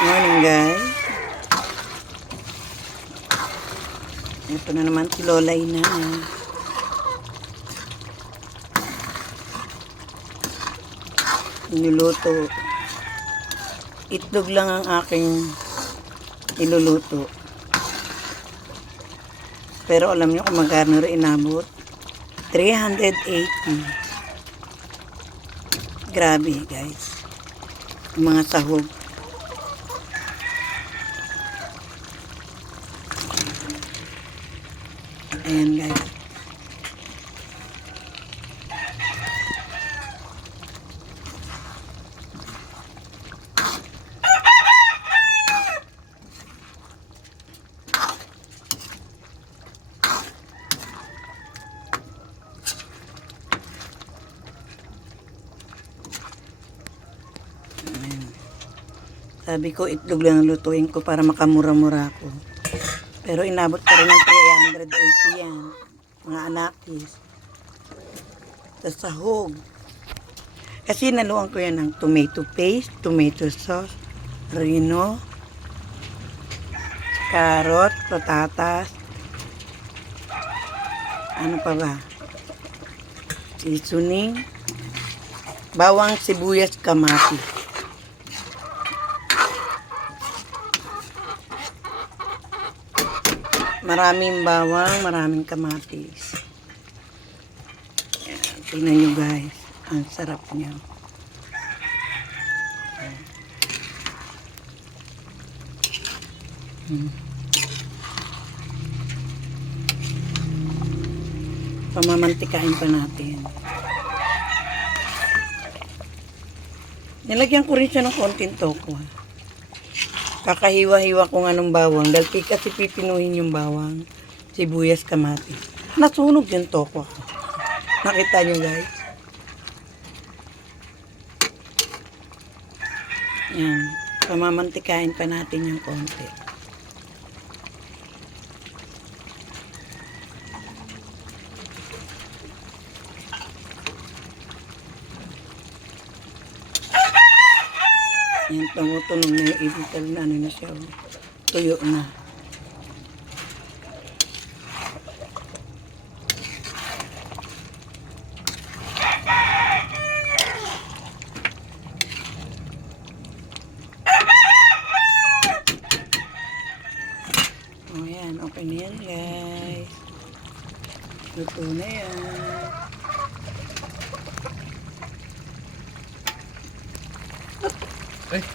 Morning guys. Ito na naman si Lolay na. Niluluto. Itlog lang ang aking iluluto. Pero alam niyo kung magkano rin inabot? 380. Grabe guys. Mga sahog. Ayan guys. Ayan. Sabi ko itlog lang lutuin ko para makamura-mura ko. Pero inabot pa rin ng 380 yan. Mga anakis. Sa sahog. Kasi naluan ko yan ng tomato paste, tomato sauce, rino, carrot, patatas. Ano pa ba? Seasoning. Bawang, sibuyas, kamatis. Maraming bawang, maraming kamatis. Ayan, tingnan nyo guys. Ang sarap niya. Pamamantikain pa natin. Nilagyan ko rin siya ng konting toko. Kakahiwa-hiwa ko nga ng bawang. Dahil kasi pipinuhin yung bawang. Sibuyas, kamatis. Nasunog yung toko ko. Nakita nyo guys. Yan. Pamamantikain pa natin yung konti. Yan, tumutunog na yung edital na ano na siya. Tuyo na. O yan, okay na yan guys. Luto na yan. Ay,